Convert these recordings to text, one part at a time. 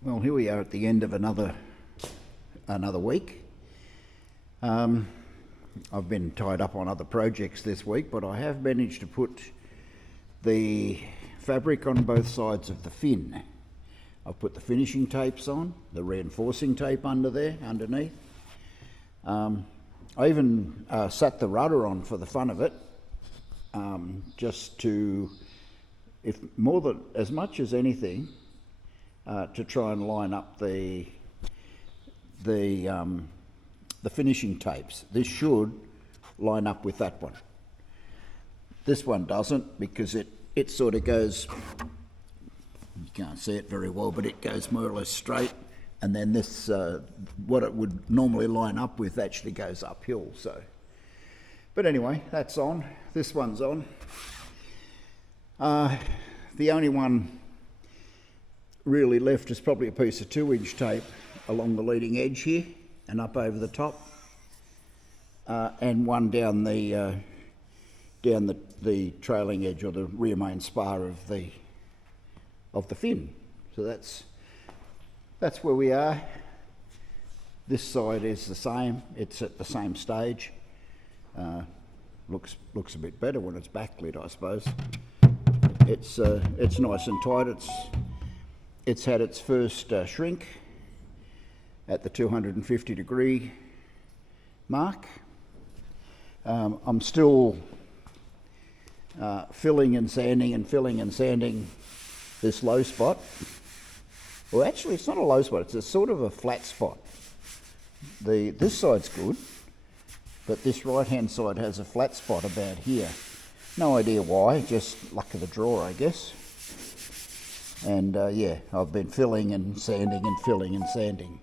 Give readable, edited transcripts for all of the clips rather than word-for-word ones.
Well, here we are at the end of another week. I've been tied up on other projects this week, but I have managed to put the fabric on both sides of the fin. I've put the finishing tapes on, the reinforcing tape underneath. I even sat the rudder on for the fun of it, just to, as much as anything, to try and line up the finishing tapes. This should line up with that one. This one doesn't, because it sort of goes, you can't see it very well, but it goes more or less straight, and then this, what it would normally line up with, actually goes uphill. So, but anyway, that's on. This one's on. The only one really left is probably a piece of 2-inch tape along the leading edge here and up over the top, and one down the trailing edge, or the rear main spar of the fin. So that's where we are. This side is the same. It's at the same stage. Looks a bit better when it's backlit, I suppose. It's nice and tight. It's had its first shrink at the 250 degree mark. I'm still filling and sanding this low spot. Well, actually, it's not a low spot. It's a sort of a flat spot. This side's good, but this right-hand side has a flat spot about here. No idea why, just luck of the draw, I guess. And yeah, I've been filling and sanding and filling and sanding.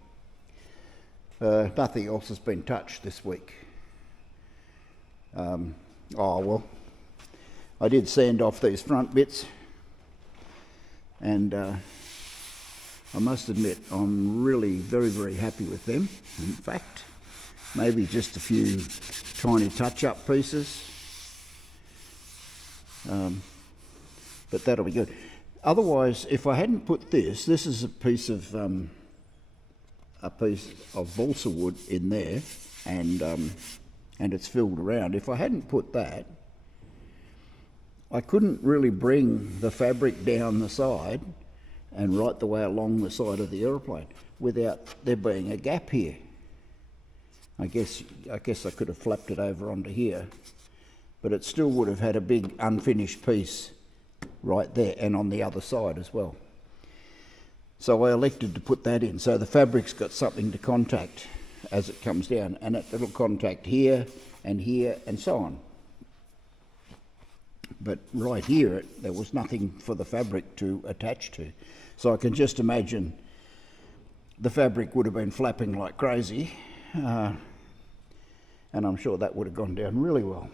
Nothing else has been touched this week. Oh well, I did sand off these front bits, and I must admit I'm really very, very happy with them. In fact, maybe just a few tiny touch-up pieces, but that'll be good. Otherwise, if I hadn't put this is a piece of balsa wood in there, and it's filled around. If I hadn't put that, I couldn't really bring the fabric down the side and right the way along the side of the aeroplane without there being a gap here. I guess I could have flapped it over onto here, but it still would have had a big unfinished piece right there, and on the other side as well. So I elected to put that in, so the fabric's got something to contact as it comes down, and it'll contact here and so on. But right here, there was nothing for the fabric to attach to. So I can just imagine the fabric would have been flapping like crazy, and I'm sure that would have gone down really well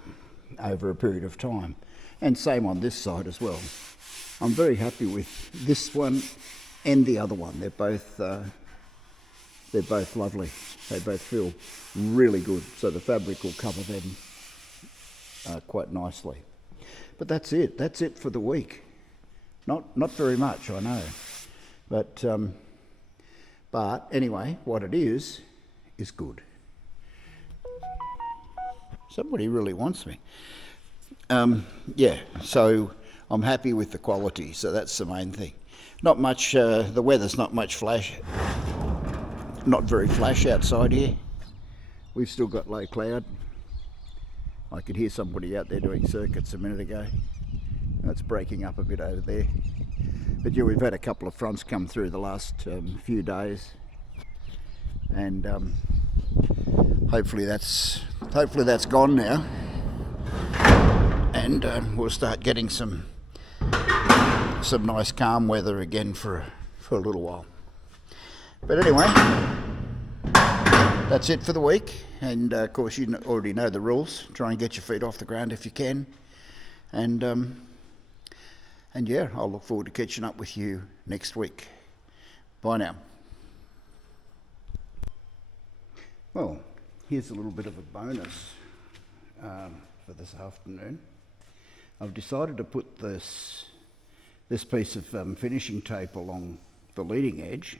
over a period of time. And same on this side as well. I'm very happy with this one and the other one. They're both lovely. They both feel really good. So the fabric will cover them quite nicely. But that's it. That's it for the week. Not very much, I know. But anyway, what it is good. Somebody really wants me. Yeah, so I'm happy with the quality, so that's the main thing. Not much, the weather's not much flash, not very flash outside here. We've still got low cloud. I could hear somebody out there doing circuits a minute ago. That's breaking up a bit over there. But yeah, we've had a couple of fronts come through the last few days, and hopefully that's gone now. And we'll start getting some nice calm weather again for a little while. But anyway, that's it for the week. And of course, you already know the rules. Try and get your feet off the ground if you can. And yeah, I'll look forward to catching up with you next week. Bye now. Well, here's a little bit of a bonus for this afternoon. I've decided to put this piece of finishing tape along the leading edge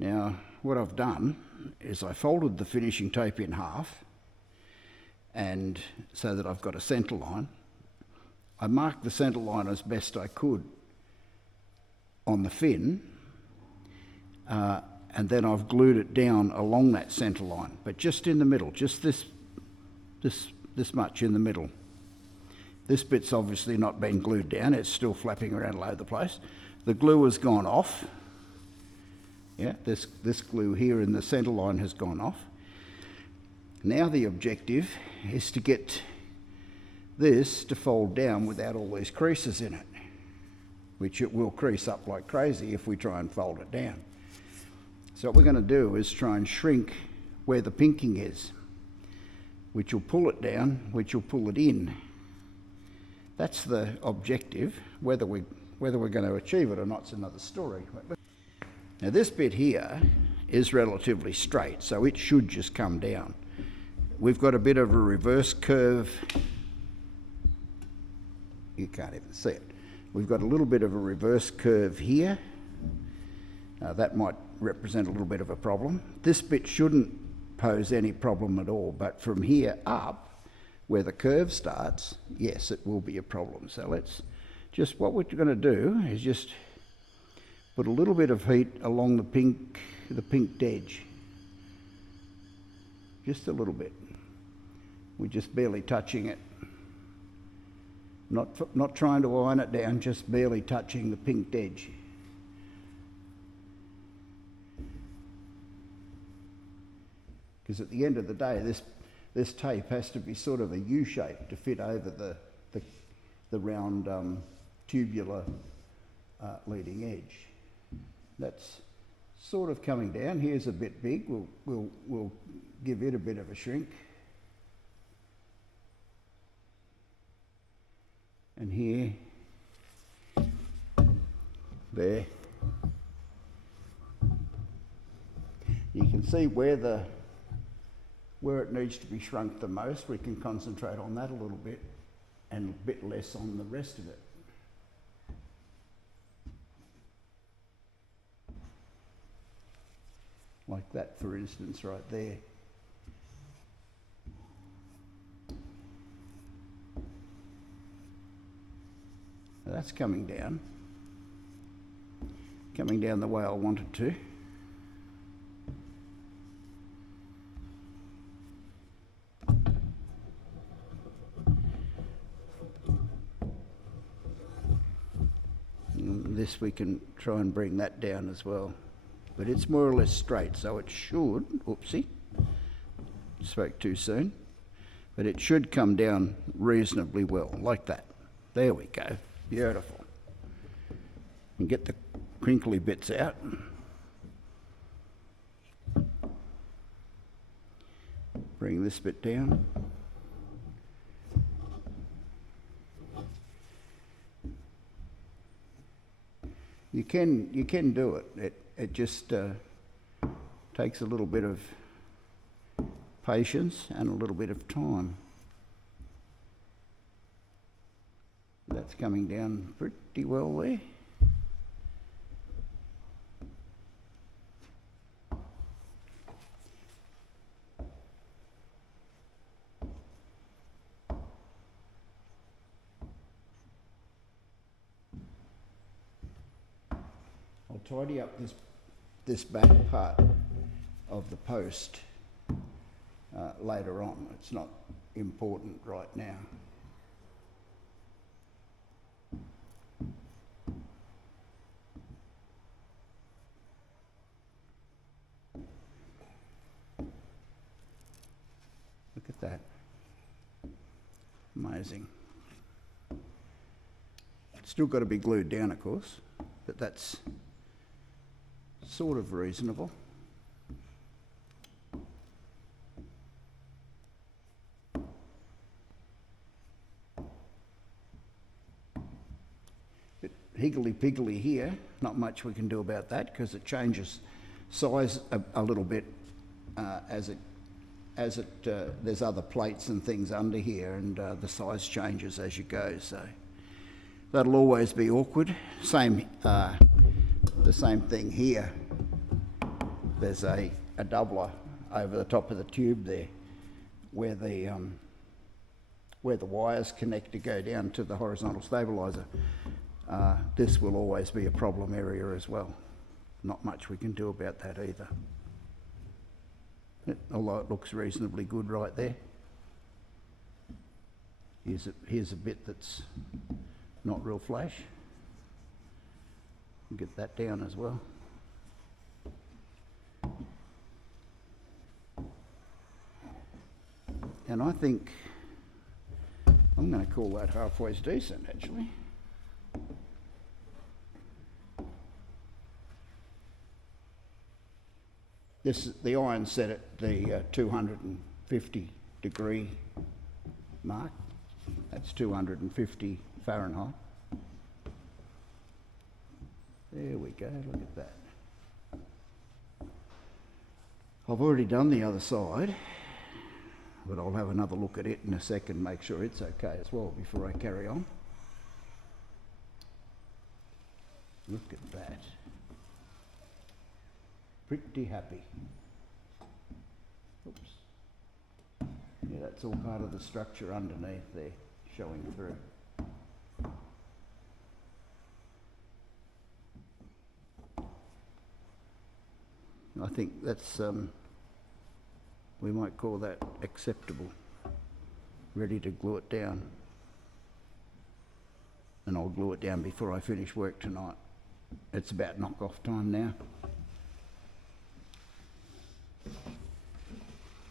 Now, what I've done is I folded the finishing tape in half, and so that I've got a centre line. I marked the centre line as best I could on the fin, and then I've glued it down along that centre line, but just in the middle, just this much in the middle. This bit's obviously not been glued down, it's still flapping around all over the place. The glue has gone off. Yeah, this glue here in the centre line has gone off. Now the objective is to get this to fold down without all these creases in it, which it will crease up like crazy if we try and fold it down. So what we're going to do is try and shrink where the pinking is, which will pull it down, which will pull it in. That's the objective. Whether we're going to achieve it or not is another story. Now this bit here is relatively straight, so it should just come down. We've got a bit of a reverse curve. You can't even see it. We've got a little bit of a reverse curve here. That might represent a little bit of a problem. This bit shouldn't pose any problem at all, but from here up, where the curve starts, yes, it will be a problem. So let's just, what we're going to do is just put a little bit of heat along the pinked edge. Just a little bit. We're just barely touching it. Not trying to iron it down, just barely touching the pinked edge. Because at the end of the day, this tape has to be sort of a U shape to fit over the round tubular leading edge. That's sort of coming down. Here's a bit big. We'll give it a bit of a shrink. And here, there. You can see where it needs to be shrunk the most. We can concentrate on that a little bit and a bit less on the rest of it. Like that, for instance, right there. Now that's coming down the way I want it to. This we can try and bring that down as well, but it's more or less straight, so it should, oopsie, spoke too soon, but it should come down reasonably well, like that. There we go, beautiful. And get the crinkly bits out. Bring this bit down. You can do it. It just takes a little bit of patience and a little bit of time. That's coming down pretty well there. I'll tidy up this back part of the post later on. It's not important right now. Look at that. Amazing. It's still got to be glued down, of course, but that's sort of reasonable. Bit higgledy-piggledy here, not much we can do about that because it changes size a little bit as there's other plates and things under here, and the size changes as you go, so that'll always be awkward. The same thing here. there's a doubler over the top of the tube there where the wires connect to go down to the horizontal stabiliser. This will always be a problem area as well. Not much we can do about that either. Although it looks reasonably good right there. Here's a bit that's not real flash. Get that down as well. And I think I'm going to call that halfway decent, actually. The iron's set at the 250 degree mark. That's 250 Fahrenheit. There we go, look at that. I've already done the other side, but I'll have another look at it in a second, make sure it's okay as well before I carry on. Look at that. Pretty happy. Oops. Yeah, that's all part of the structure underneath there, showing through. I think that's, we might call that acceptable. Ready to glue it down. And I'll glue it down before I finish work tonight. It's about knock-off time now.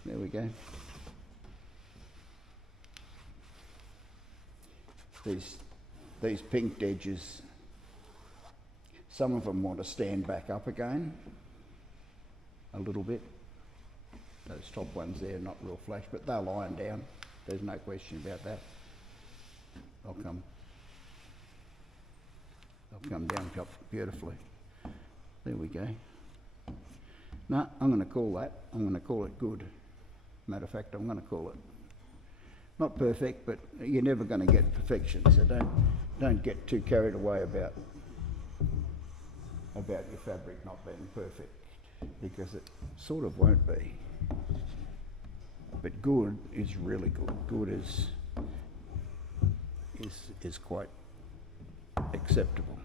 There we go. These pinked edges, some of them want to stand back up again a little bit. Those top ones there, not real flash, but they'll iron down. There's no question about that. They'll come down beautifully. There we go. No, I'm going to call that. I'm going to call it good. Matter of fact, I'm going to call it not perfect, but you're never going to get perfection. So don't get too carried away about your fabric not being perfect, because it sort of won't be. But good is really good. Good is quite acceptable.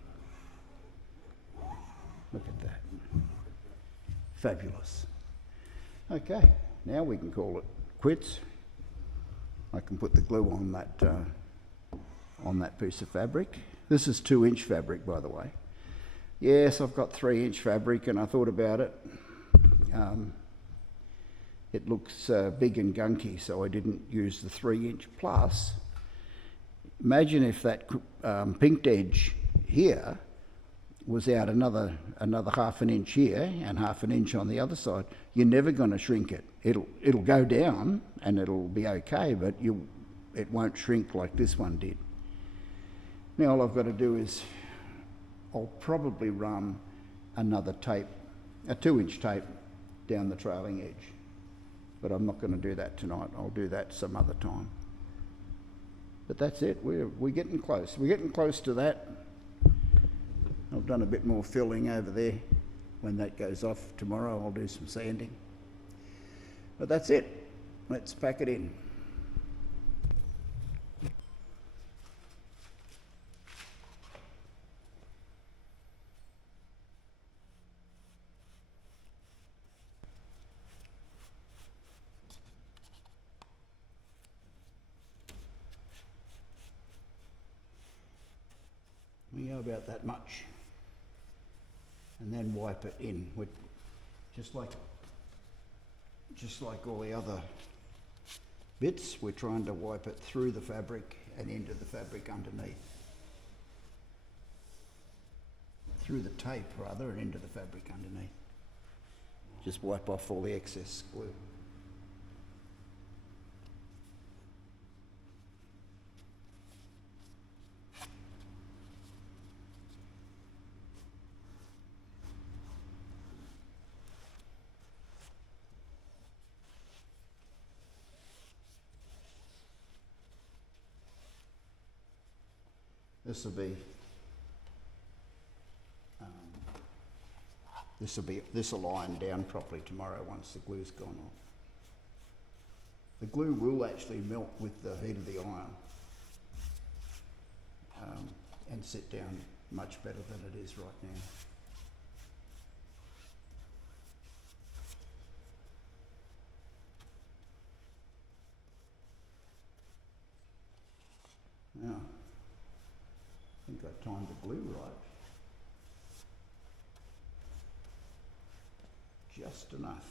Look at that. Fabulous. Okay, now we can call it quits. I can put the glue on that piece of fabric. This is 2-inch fabric, by the way. Yes, I've got 3-inch fabric, and I thought about it. It looks big and gunky, so I didn't use the 3-inch. Plus, imagine if that pinked edge here was out another half an inch here and half an inch on the other side. You're never going to shrink it. It'll go down and it'll be okay, but it won't shrink like this one did. Now all I've got to do is I'll probably run another tape, a 2-inch tape down the trailing edge, but I'm not going to do that tonight. I'll do that some other time. But that's it. We're getting close. We're getting close to that. I've done a bit more filling over there. When that goes off tomorrow, I'll do some sanding. But that's it. Let's pack it in. We go about that much. And then wipe it in with just like all the other bits. We're trying to wipe it through the fabric and into the fabric underneath, through the tape rather, and into the fabric underneath. Just wipe off all the excess glue. This will iron down properly tomorrow once the glue's gone off. The glue will actually melt with the heat of the iron and sit down much better than it is right now. Now, I think I timed the glue right. Just enough.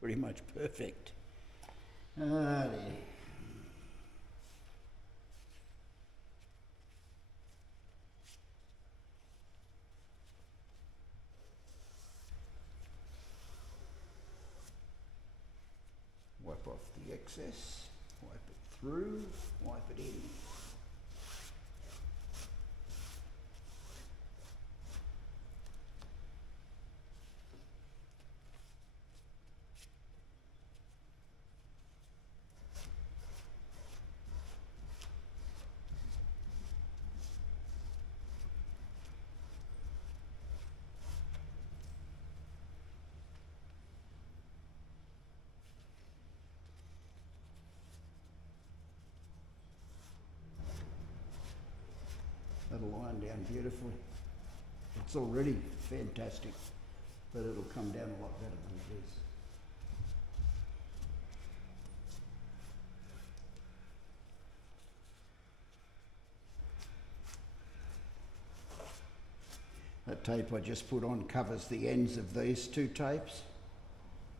Pretty much perfect. Ah, dear. Wipe off the excess, wipe it through, wipe it in. That'll iron down beautifully. It's already fantastic, but it'll come down a lot better than it is. That tape I just put on covers the ends of these two tapes,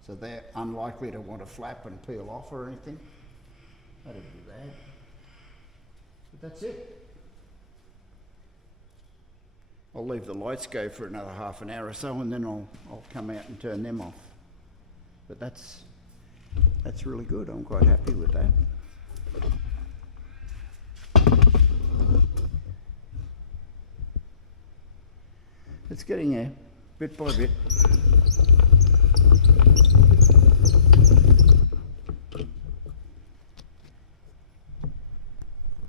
so they're unlikely to want to flap and peel off or anything. That'd be bad. But that's it. I'll leave the lights go for another half an hour or so, and then I'll come out and turn them off. But that's really good. I'm quite happy with that. It's getting there, bit by bit.